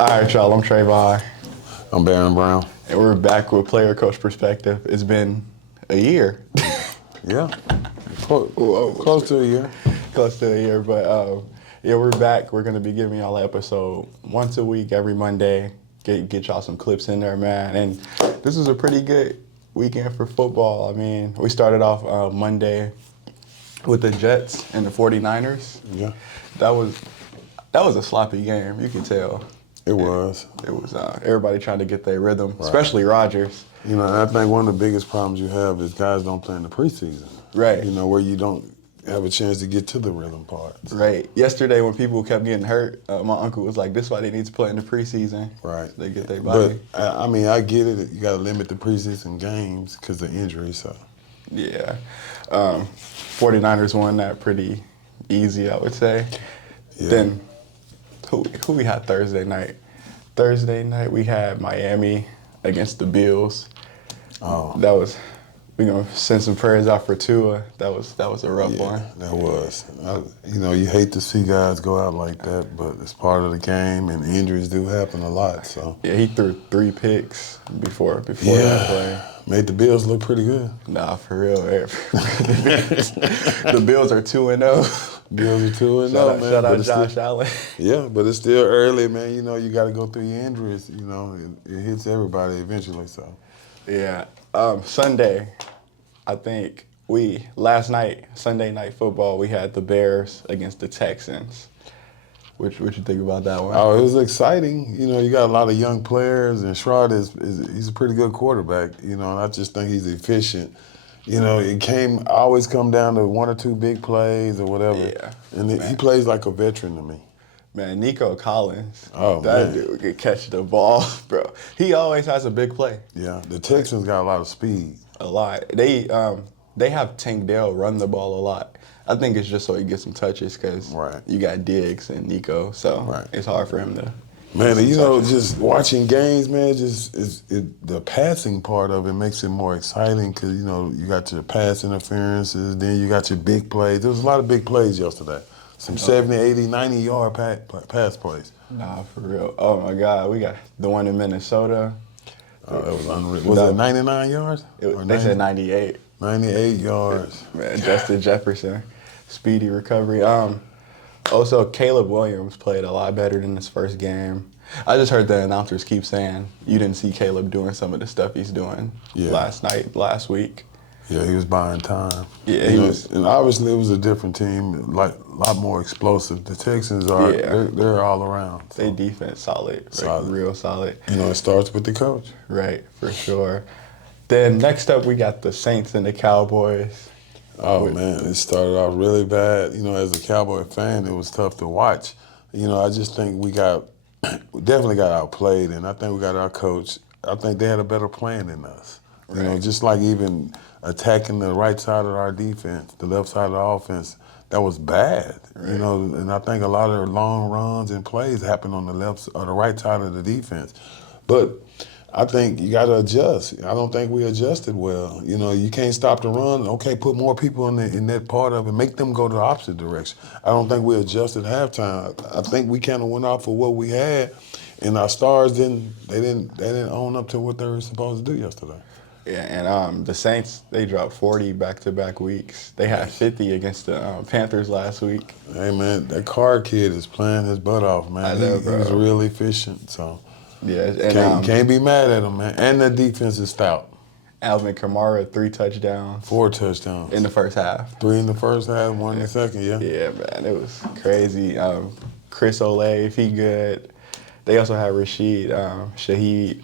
All right, y'all. I'm Trayvon, I'm Baron Brown. and we're back with Player Coach Perspective. It's been a year. Yeah, close, Whoa. close to a year. Close to a year, but yeah, we're back. We're gonna be giving y'all an episode once a week, every Monday. Get y'all some clips in there, man. And this was a pretty good weekend for football. I mean, we started off Monday with the Jets and the 49ers. Yeah, That was a sloppy game. You can tell. it was. It was everybody trying to get their rhythm, especially Rodgers. You know, I think one of the biggest problems you have is guys don't play in the preseason. Right. You know, where you don't have a chance to get to the rhythm parts. Right. Yesterday, when people kept getting hurt, my uncle was like, "This is why they need to play in the preseason." Right. They get their body. But, I mean, I get it. You got to limit the preseason games because of injuries. So. Yeah. 49ers won that pretty easy, I would say. Yeah. Then, who we had Thursday night? Thursday night, we had Miami against the Bills. Oh. We're going to send some prayers out for Tua. That was a rough one. That was. You know, you hate to see guys go out like that, but it's part of the game, and injuries do happen a lot. So. Yeah, he threw 3 picks before that play. Made the Bills look pretty good. Nah, for real. The Bills are 2-0. Bills are 2-0, man. Shout out Josh Allen. Yeah, but it's still early, man. You know, you got to go through your injuries. You know, it hits everybody eventually. So. Yeah. Sunday, I think Sunday night football, we had the Bears against the Texans. What you think about that one? Oh, it was exciting. You know, you got a lot of young players, and Stroud he's a pretty good quarterback. You know, and I just think he's efficient. You know, always come down to 1 or 2 big plays or whatever. Yeah. And he plays like a veteran to me. Man, Nico Collins. Oh, that man. dude could catch the ball, bro. He always has a big play. Yeah, the Texans got a lot of speed. A lot. They have Tank Dell run the ball a lot. I think it's just so he gets some touches because you got Diggs and Nico, so it's hard for him to. Man, you know, just watching games, man, the passing part of it makes it more exciting because, you know, you got your pass interferences, then you got your big plays. There was a lot of big plays yesterday. Some 70, 80, 90-yard pass plays. Nah, for real. Oh, my God. We got the one in Minnesota. It was unreal. Was it 99 yards? They said 98. 98 yards. Man, Justin Jefferson, speedy recovery. Also, Caleb Williams played a lot better than his first game. I just heard the announcers keep saying you didn't see Caleb doing some of the stuff he's doing last week. Yeah, he was buying time. Yeah, he was. And obviously, it was a different team, like a lot more explosive. The Texans are, they're all around. So. They defense solid, real solid. You know, it starts with the coach. Right, for sure. Then next up, we got the Saints and the Cowboys. Oh, man, it started off really bad. You know, as a Cowboy fan, it was tough to watch. You know, I just think we definitely got outplayed, and I think we got our coach. I think they had a better plan than us. You know, just like even attacking the right side of our defense, the left side of the offense, that was bad. You know, and I think a lot of long runs and plays happened on the left or the right side of the defense. But I think you got to adjust. I don't think we adjusted well. You know, you can't stop the run. Okay, put more people in that part of it. Make them go the opposite direction. I don't think we adjusted halftime. I think we kind of went off of what we had, and our stars didn't own up to what they were supposed to do yesterday. Yeah, and the Saints, they dropped 40 back-to-back weeks. They had 50 against the Panthers last week. Hey, man, that Carr kid is playing his butt off, man. I know, he was really efficient, so. Yeah, and can't be mad at him, man. And the defense is stout. Alvin Kamara, 3 touchdowns. 4 touchdowns. In the first half. 3 in the first half, 1 in the second, yeah. Yeah, man, it was crazy. Chris Olave, if he good. They also had Shaheed.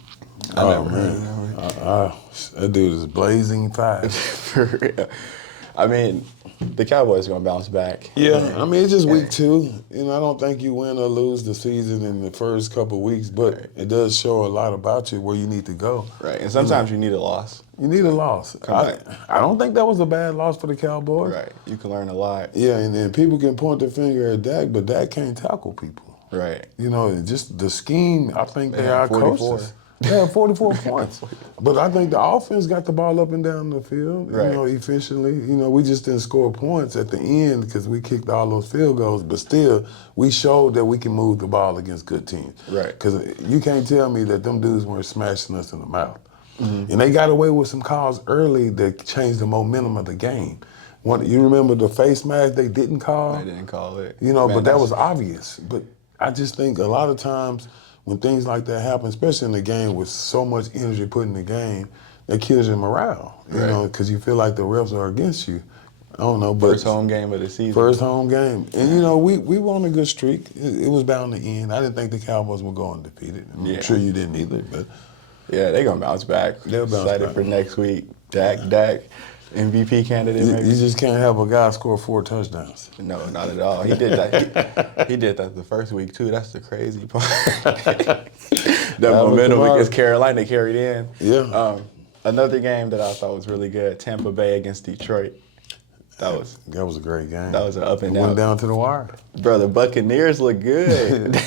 That dude is blazing fast. For real. I mean, the Cowboys are going to bounce back. Yeah, I mean, it's just week 2. You know, I don't think you win or lose the season in the first couple of weeks, but it does show a lot about you where you need to go. Right, and sometimes you need a loss. You need a loss. I don't think that was a bad loss for the Cowboys. Right, you can learn a lot. Yeah, and then people can point their finger at Dak, but Dak can't tackle people. Right. You know, just the scheme, I think they are coaches. They had 44 points. But I think the offense got the ball up and down the field, Right. efficiently. We just didn't score points at the end because we kicked all those field goals. But still, we showed that we can move the ball against good teams. Right. Because you can't tell me that them dudes weren't smashing us in the mouth. Mm-hmm. And they got away with some calls early that changed the momentum of the game. You remember the face mask they didn't call? They didn't call it. But that was obvious. But I just think a lot of times when things like that happen, especially in the game with so much energy put in the game, that kills your morale, because you feel like the refs are against you. I don't know. But First home game of the season. First home game. And, we were on a good streak. It was bound to end. I didn't think the Cowboys were going undefeated. I'm sure you didn't either. But yeah, they're going to bounce back. They'll bounce Excited back. for next week. Dak, MVP candidate, maybe? You just can't have a guy score 4 touchdowns. No, not at all. He did that. He did that the first week, too. That's the crazy part. The momentum against Carolina carried in. Yeah. Another game that I thought was really good, Tampa Bay against Detroit. That was a great game. That was an up and down. Went down to the wire. Bro, the Buccaneers look good.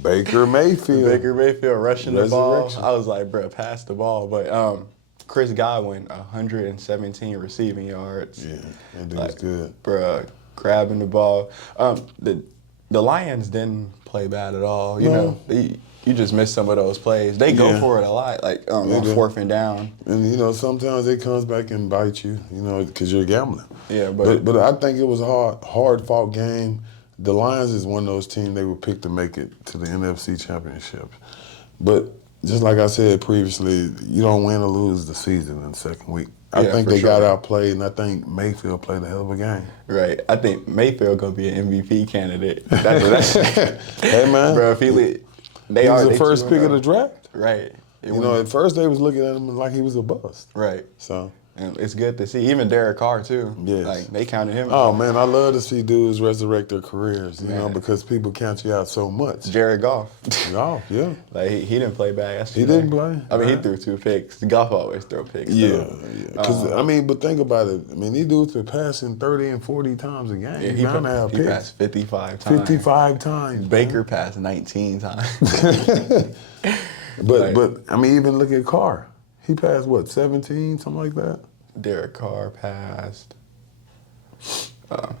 Baker Mayfield rushing the ball. I was like, bro, pass the ball. But Chris Godwin, 117 receiving yards. Yeah, that dude was good. Bro, grabbing the ball. The Lions didn't play bad at all. You just missed some of those plays. They go for it a lot, like on 4th and down. And sometimes it comes back and bites you, because you're gambling. Yeah, but I think it was a hard fought game. The Lions is one of those teams they were picked to make it to the NFC Championship. But just like I said previously, you don't win or lose the season in the second week. I think they got outplayed, and I think Mayfield played a hell of a game. Right. I think Mayfield gonna be an MVP candidate. That's hey man, bro, if he was the first pick of the draft. Right. At first they was looking at him like he was a bust. Right. So. And it's good to see. Even Derek Carr, too. Yes. Like, they counted him. Oh, man, I love to see dudes resurrect their careers, because people count you out so much. Jared Goff. Goff, yeah. Like, he didn't play bad yesterday. He didn't play. I mean, he threw 2 picks. Goff always throw picks. Yeah. But think about it. I mean, these dudes are passing 30 and 40 times a game. Yeah, he passed 55 times. 55 times. Baker passed 19 times. But, I mean, even look at Carr. He passed, 17, something like that? Derek Carr passed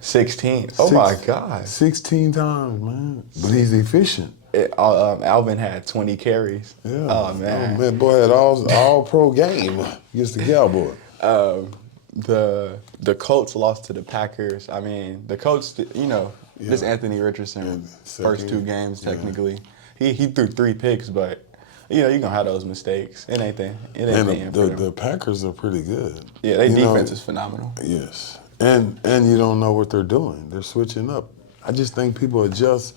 16. Oh, my God. 16 times, man. But he's efficient. Alvin had 20 carries. Yeah. Oh, man. Oh, man, boy had all pro game against the Cowboys. The Colts lost to the Packers. I mean, the Colts, this Anthony Richardson, first 2 games, technically. Yeah. He threw 3 picks, but you're going to have those mistakes. It ain't the Packers are pretty good. Yeah, their defense is phenomenal. Yes. And you don't know what they're doing. They're switching up. I just think people adjust.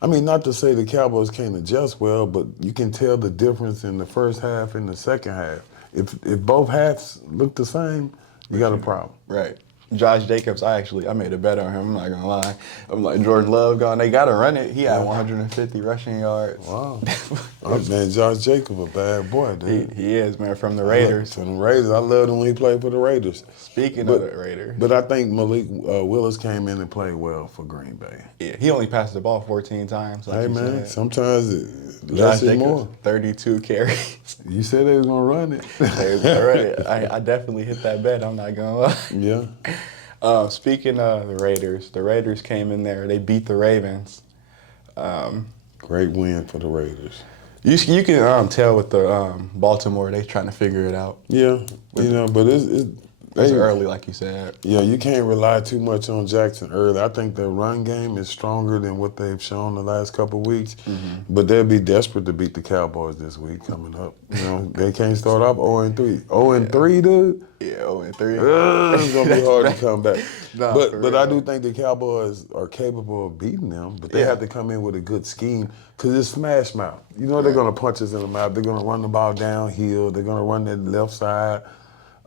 I mean, not to say the Cowboys can't adjust well, but you can tell the difference in the first half and the second half. If both halves look the same, you got a problem. Right. Josh Jacobs, I made a bet on him. I'm not gonna lie. I'm like, Jordan Love gone. They gotta run it. He had 150 rushing yards. Wow. Man, Josh Jacobs a bad boy, dude. He is, man, from the Raiders. From the Raiders. I loved him when he played for the Raiders. Speaking of the Raiders. But I think Malik Willis came in and played well for Green Bay. Yeah, he only passed the ball 14 times. Like hey, man, said. Sometimes less is more. 32 carries. You said they was gonna run it. They was gonna run it. I definitely hit that bet. I'm not gonna lie. Yeah. Speaking of the Raiders came in there. They beat the Ravens. Great win for the Raiders. You can tell with the Baltimore, they trying to figure it out. Yeah, but it's early, like you said. Yeah, you can't rely too much on Jackson early. I think their run game is stronger than what they've shown the last couple of weeks. Mm-hmm. But they'll be desperate to beat the Cowboys this week coming up. They can't start off 0-3. 0-3, dude? Yeah, 0-3. It's going to be hard to come back. But I do real. think the Cowboys are capable of beating them, but they have to come in with a good scheme because it's smash mouth. They're going to punch us in the mouth. They're going to run the ball downhill. They're going to run that left side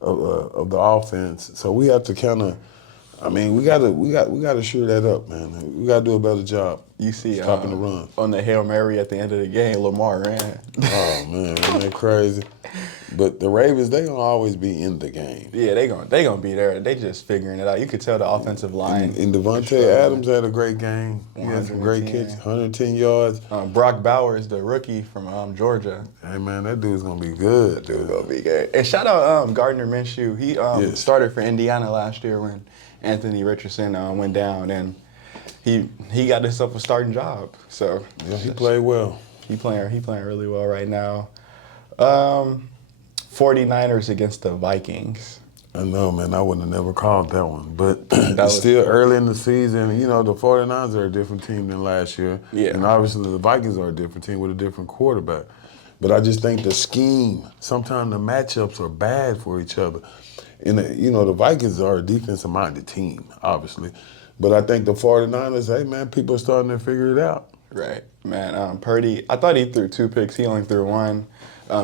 of the offense. So we have to kind of, we got to sure that up, man. We got to do a better job. You see, stopping the run on the Hail Mary at the end of the game, Lamar ran. Oh man, isn't that crazy? But the Ravens, they gonna always be in the game. Yeah, they gonna be there. They just figuring it out. You could tell the offensive line. And Devontae Adams had a great game. He had some great kicks, 110 yards. Brock Bowers, the rookie from Georgia. Hey man, that dude's gonna be good. Dude, gonna be good. And shout out Gardner Minshew. He started for Indiana last year when Anthony Richardson went down, and he got himself a starting job. So yeah, he played well. He playing really well right now. 49ers against the Vikings. I know, man. I wouldn't have never called that one. But That it's still early in the season. You know, the 49ers are a different team than last year. Yeah. And obviously the Vikings are a different team with a different quarterback. But I just think the scheme, sometimes the matchups are bad for each other. And, the Vikings are a defensive-minded team, obviously. But I think the 49ers, hey, man, people are starting to figure it out. Right, man. Purdy, I thought he threw 2 picks. He only threw 1.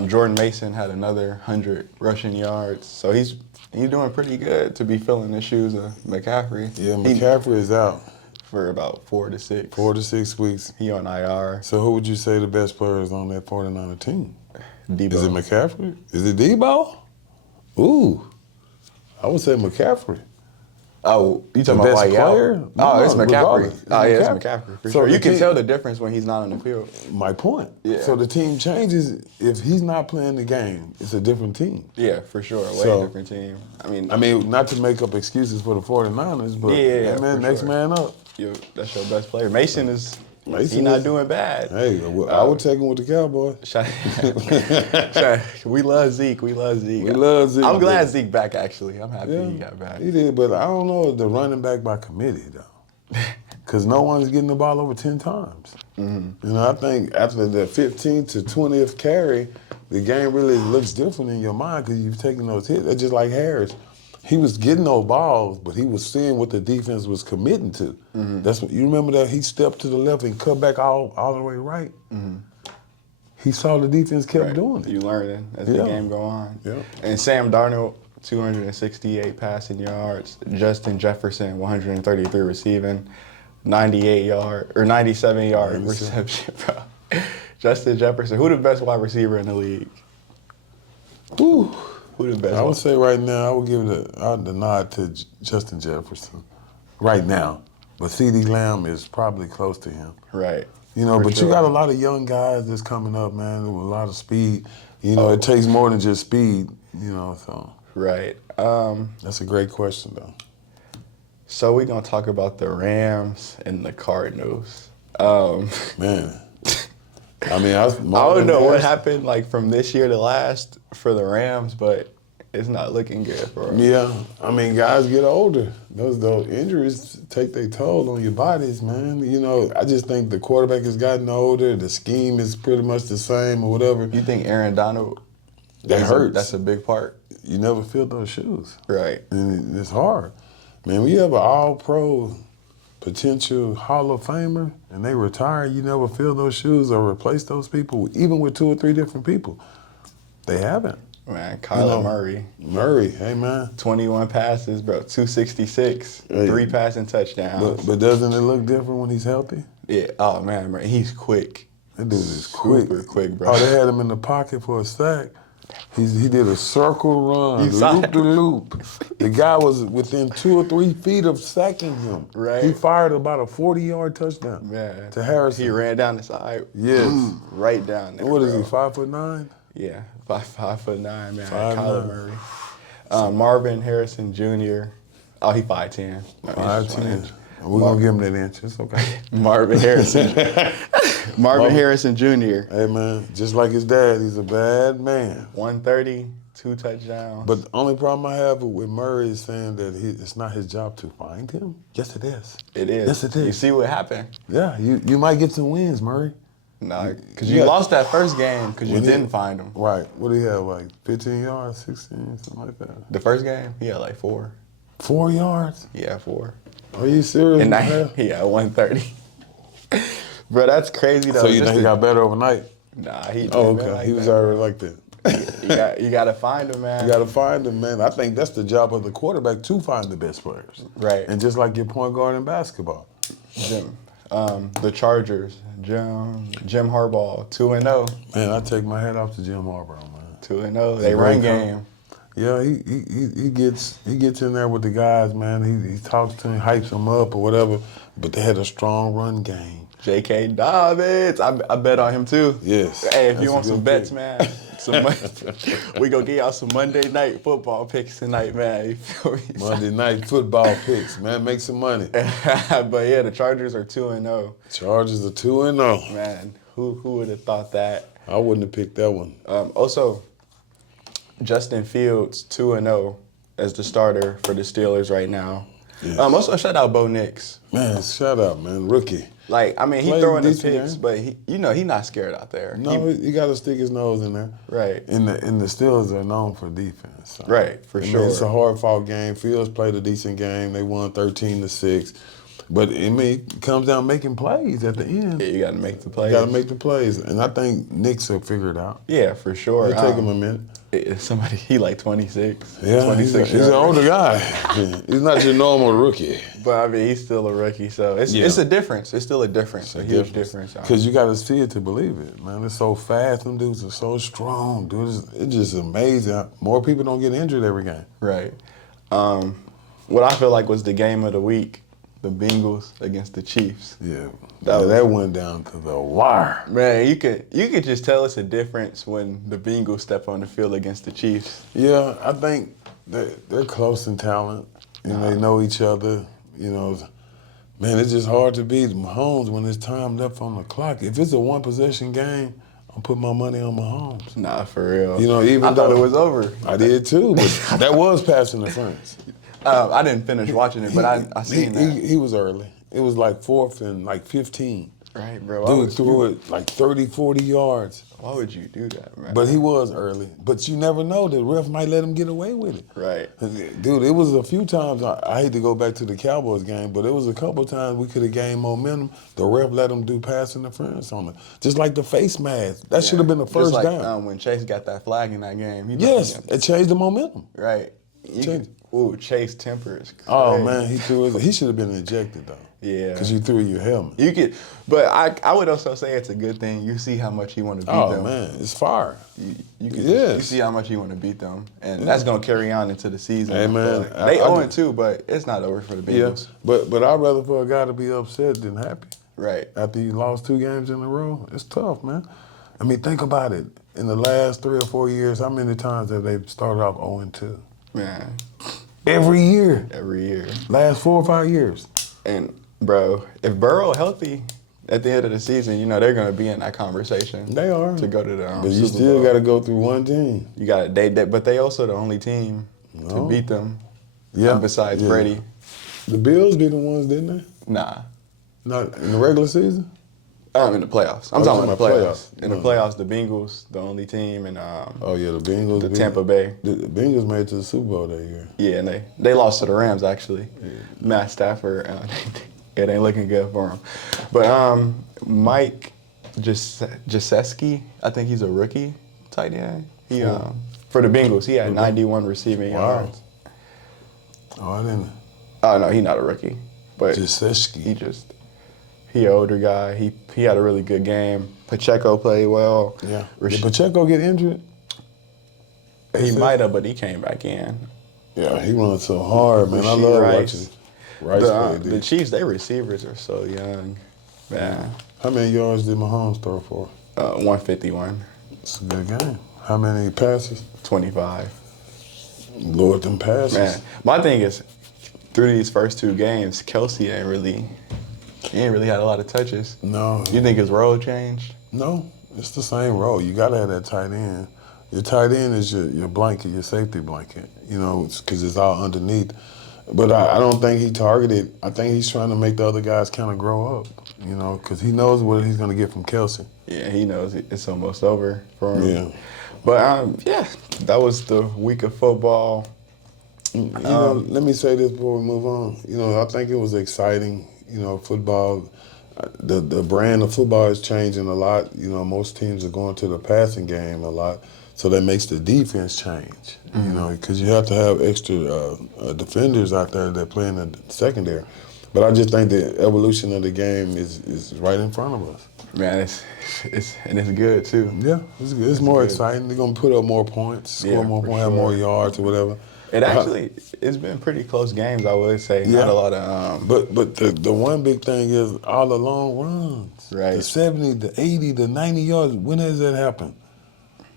Jordan Mason had another 100 rushing yards. So he's doing pretty good to be filling the shoes of McCaffrey. Yeah, McCaffrey is out. For about 4 to 6. 4 to 6 weeks. He on IR. So who would you say the best player is on that 49er team? Debo. Is it McCaffrey? Is it Debo? Ooh. I would say McCaffrey. Oh, you talking The about best player? Oh, it's McCaffrey. regardless. Oh, yeah, it's McCaffrey. McCaffrey. For So sure. the You can team- tell the difference when he's not on the field. My point. Yeah. So the team changes if he's not playing the game. It's a different team. Yeah, for sure. Way So- different team. I mean, not to make up excuses for the 49ers, but Yeah, hey, man, for next sure. man up. that's your best player. Mason is Mason he not is- doing bad. Hey, I would take him with the Cowboys. We love Zeke. We love Zeke. We love Zeke. I'm glad Zeke back, actually. I'm happy he got back. He did, but I don't know the running back by committee, though. Because no one's getting the ball over 10 times. Mm-hmm. I think after the 15th to 20th carry, the game really looks different in your mind because you've taken those hits. That's just like Harris. He was getting those balls, but he was seeing what the defense was committing to. Mm-hmm. That's what you remember that he stepped to the left and cut back all the way right. Mm-hmm. He saw the defense kept doing it. You learning as the game go on. Yeah. And Sam Darnold, 268 passing yards. Justin Jefferson, 133 receiving, 97 yard reception, bro. Justin Jefferson, who the best wide receiver in the league? Whew. Who the best? I would say right now, I would give the nod to Justin Jefferson. Right now. But CeeDee Lamb is probably close to him. Right. But you got a lot of young guys that's coming up, man, with a lot of speed. It takes more than just speed, so. Right. That's a great question, though. So we're going to talk about the Rams and the Cardinals. Man. I don't know what happened from this year to last for the Rams, but it's not looking good for them. Yeah. Guys get older. Those injuries take their toll on your bodies, man. I just think the quarterback has gotten older. The scheme is pretty much the same or whatever. You think Aaron Donald, that hurts. That's a big part. You never feel those shoes. Right. And it's hard. Man, when you have an all-pro potential Hall of Famer and they retire, you never fill those shoes or replace those people, even with 2 or 3 different people. They haven't. Man, Kyler Murray. Murray, hey, man. 21 passes, bro, 266, 3 passing touchdowns. But doesn't it look different when he's healthy? Yeah, oh, man, he's quick. That dude is quick. Super quick, bro. Oh, they had him in the pocket for a sack. He did a circle run, You saw loop that? to loop. The guy was within 2 or 3 feet of sacking him. Right. He fired about a 40-yard touchdown. Man. To Harrison. He ran down the side. Yes. Right down there. What is he, bro. 5'9"? Yeah, 5'9", man. 5'9". Kyler Murray. Marvin Harrison Jr. Oh, he 5'10". No, he's 5'10". 1 inch. We're going to give him that inch. It's okay. Marvin Harrison. Marvin Harrison Jr. Hey, man, just like his dad, he's a bad man. 130, 2 touchdowns. But the only problem I have with Murray is saying that it's not his job to find him. Yes, it is. It is. Yes, it is. You see what happened? Yeah, you might get some wins, Murray. Nah, because you lost that first game because you didn't find him. Right. What do he have, 15 yards, 16, something like that? The first game, he had 4. 4 yards? Yeah, 4. Are you serious? And he had 130. Bro, that's crazy though. So you think he got better overnight? Nah, he. Oh, okay. He was already like that. You gotta find him, man. You got to find him, man. I think that's the job of the quarterback to find the best players. Right. And just like your point guard in basketball. The Chargers, Jim Harbaugh, 2-0. Man, I take my hat off to Jim Harbaugh, man. 2-0. He's They a run great game. Yeah, he gets in there with the guys, man. He talks to him, hypes them up or whatever. But they had a strong run game. J.K. Dobbins. I bet on him too. Yes, Hey, if you that's a want some good bets, pick. man, we gonna get y'all some Monday night football picks tonight, man. You feel me? Monday night football picks, man. Make some money. But yeah, the Chargers are 2-0. Chargers are 2-0. Man, who would have thought that? I wouldn't have picked that one. Also, Justin Fields 2-0 as the starter for the Steelers right now. Yes. Also, shout out Bo Nix. Man, shut up, man. Rookie. Like, I mean, he Played throwing the decent picks, game. but he not scared out there. No, he got to stick his nose in there. Right. And the Steelers are known for defense. So. Right, for sure. It's a hard-fought game. Fields played a decent game. They won 13-6. But, I mean, it comes down making plays at the end. Yeah, you got to make the plays. You got to make the plays. And I think Knicks will figure it out. Yeah, for sure. It'll take him a minute. Somebody, he like 26. Yeah, 26 he's an older guy. He's not your normal rookie. But, I mean, he's still a rookie, so it's a difference. It's still a difference, a huge difference. Because you got to see it to believe it, man. It's so fast. Them dudes are so strong, dude. It's just amazing. More people don't get injured every game. Right. What I feel like was the game of the week, the Bengals against the Chiefs. Yeah, That that went down to the wire. Man, you could just tell it's a difference when the Bengals step on the field against the Chiefs. Yeah, I think they're close in talent, and they know each other. You know, man, it's just hard to beat Mahomes when it's time left on the clock. If it's a one-possession game, I'll put my money on Mahomes. Nah, for real. You know, even I thought though it was over. I did too, but that was pass interference. I didn't finish watching it, but I seen that. He was early. It was like 4th and like 15. Right, bro. Dude threw it like 30, 40 yards. Why would you do that, man? But he was early. But you never know. The ref might let him get away with it. Right. Dude, it was a few times, I hate to go back to the Cowboys game, but it was a couple times we could have gained momentum. The ref let him do pass interference on it. Just like the face mask. That should have been the first Just like, down. when Chase got that flag in that game. Yes, it changed the momentum. Right. Chase temper is crazy. Oh, man, he should have been ejected, though. Yeah. Because you threw your helmet. You could, but I would also say it's a good thing. You see how much he want to beat them. Oh, man, it's fire. You see how much you want to beat them, and that's gonna carry on into the season. Hey, man, They 0-2, but it's not over for the Bengals. Yeah, but I'd rather for a guy to be upset than happy. Right. After he lost 2 games in a row, it's tough, man. I mean, think about it. In the last 3 or 4 years, how many times have they started off 0-2? Man, Every year. every year. Last 4 or 5 years. And bro, if Burrow healthy at the end of the season, they're gonna be in that conversation. They are. To go to the But you Super still Bowl. got to go through one team. You got but they also the only team to No. beat them. Yeah. Besides Yeah. Brady. The Bills be the ones, didn't they? Nah. Not in the regular season? In the playoffs. I'm Oh, talking about the playoffs. playoffs. In the playoffs, the Bengals, the only team, and Oh, yeah, the Bengals. the Tampa Bay. The Bengals made it to the Super Bowl that year. Yeah, and they lost to the Rams, actually. Matt Stafford, it ain't looking good for him. But Mike Gesicki, I think he's a rookie tight end. He for the Bengals, he had 91 receiving yards. Oh, I didn't. Oh, no, he's not a rookie. But Gesicki. he an older guy. He had a really good game. Pacheco played well. Yeah. Did Pacheco get injured? He might have, but he came back in. Yeah, he runs so hard, man. I Rasheed love Rice. watching Rice play. The Chiefs, their receivers are so young. Man. How many yards did Mahomes throw for? 151. It's a good game. How many passes? 25. Lord, them passes. Man, my thing is, through these first 2 games, Kelsey ain't really had a lot of touches. No. You think his role changed? No, it's the same role. You got to have that tight end. Your tight end is your blanket, your safety blanket, because it's all underneath. But I don't think he targeted. I think he's trying to make the other guys kind of grow up, because he knows what he's going to get from Kelsey. Yeah, he knows it's almost over for him. Yeah. But, that was the week of football. Let me say this before we move on. I think it was exciting. Football, the brand of football is changing a lot. Most teams are going to the passing game a lot, so that makes the defense change. Because you have to have extra defenders out there that play in the secondary. But I just think the evolution of the game is right in front of us. Man, it's good too. Yeah, it's good. It's more exciting. They're gonna put up more points, score more for points, have more sure. yards or whatever. It's been pretty close games, I would say. Yeah. Not a lot of But the one big thing is all the long runs. Right. The 70, the 80, the 90 yards. When has that happened?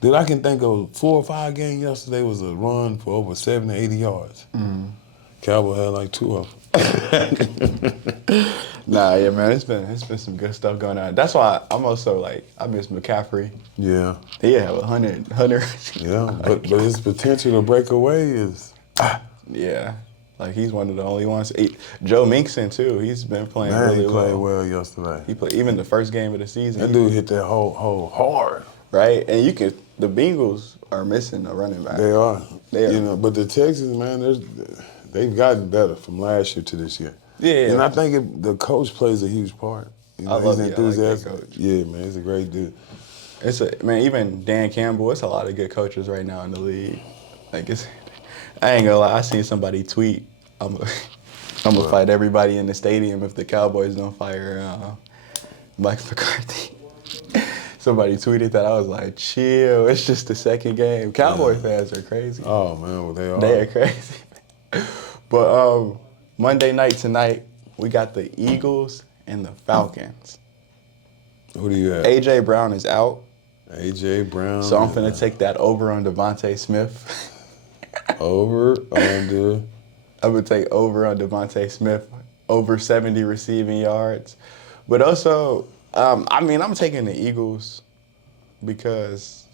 That I can think of 4 or 5 games yesterday was a run for over 70, 80 yards. Mm. Cowboys had like 2 of them. Nah, yeah, man, it's been some good stuff going on. That's why I'm also like I miss McCaffrey. Yeah. He have 100. Yeah, but his potential to break away is Yeah, like he's one of the only ones. Joe Mixon too. He's been playing really he played well. well yesterday. He played even the first game of the season. That dude hit that hole hard. Right, and the Bengals are missing a running back. They are. They are. You know, but the Texans, man, they've gotten better from last year to this year. Yeah. And I think the coach plays a huge part. You know, I love he's it. I like that enthusiastic. coach. Yeah, man, he's a great dude. Man, even Dan Campbell, it's a lot of good coaches right now in the league. Like I ain't gonna lie, I seen somebody tweet, I'm gonna fight everybody in the stadium if the Cowboys don't fire Mike McCarthy. Somebody tweeted that. I was like, chill, it's just the second game. Cowboy fans are crazy. Oh, man, well, they are. They are crazy. But Monday night tonight, we got the Eagles and the Falcons. Who do you have? A.J. Brown is out. A.J. Brown. So I'm finna take that over on Devontae Smith. Over, under. I'm gonna take over on Devontae Smith, over 70 receiving yards. But also, I'm taking the Eagles because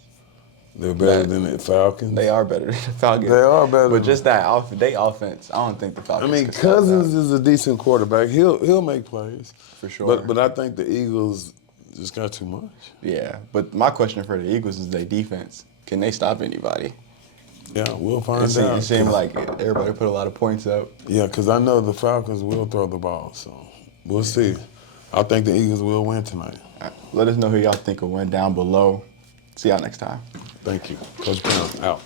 They're better than the Falcons. they are better than the Falcons. They are better. But just that offense, I don't think the Falcons. I mean, could stop Cousins that. is a decent quarterback. He'll make plays. For sure. But I think the Eagles just got too much. Yeah, but my question for the Eagles is their defense. Can they stop anybody? Yeah, we'll find It out. seemed like everybody put a lot of points up. Yeah, because I know the Falcons will throw the ball, so we'll see. I think the Eagles will win tonight. All right, let us know who y'all think will win down below. See y'all next time. Thank you. Coach Brown, out.